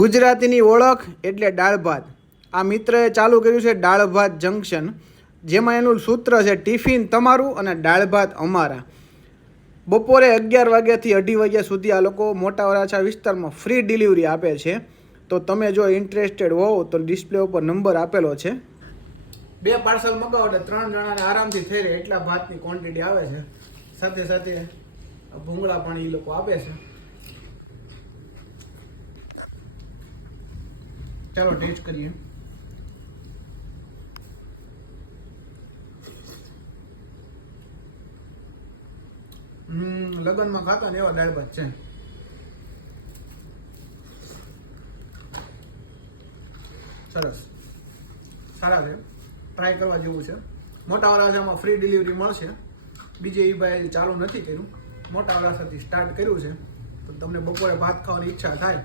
ગુજરાતીની ઓળખ એટલે દાળ ભાત. આ મિત્રએ ચાલુ કર્યું છે દાળ ભાત જંકશન, જેમાં એનું સૂત્ર છે ટિફિન તમારું અને દાળ ભાત અમારા. બપોરે 11 વાગ્યાથી 2:30 વાગ્યા સુધી આ લોકો મોટા વરાછા વિસ્તારમાં ફ્રી ડિલિવરી આપે છે. તો તમે જો ઇન્ટરેસ્ટેડ હોવ તો ડિસ્પ્લે ઉપર નંબર આપેલો છે. 2 પાર્સલ મગાવો એટલે 3 જણાને આરામથી થઈ રહે એટલા ભાતની ક્વોન્ટિટી આવે છે. સાથે સાથે ભૂંગળા પણ એ લોકો આપે છે. ચાલો ટેસ્ટ કરીએ. લગ્નમાં ખાતા ને એવા દાળ ભાત છે. સરસ, સારા છે, ટ્રાય કરવા જેવું છે. મોટા વરાછામાં ફ્રી ડિલિવરી મળશે. બીજે એ ભાઈ ચાલુ નથી કર્યું, મોટા વરાછાથી સ્ટાર્ટ કર્યું છે. તો તમને બપોરે ભાત ખાવાની ઈચ્છા થાય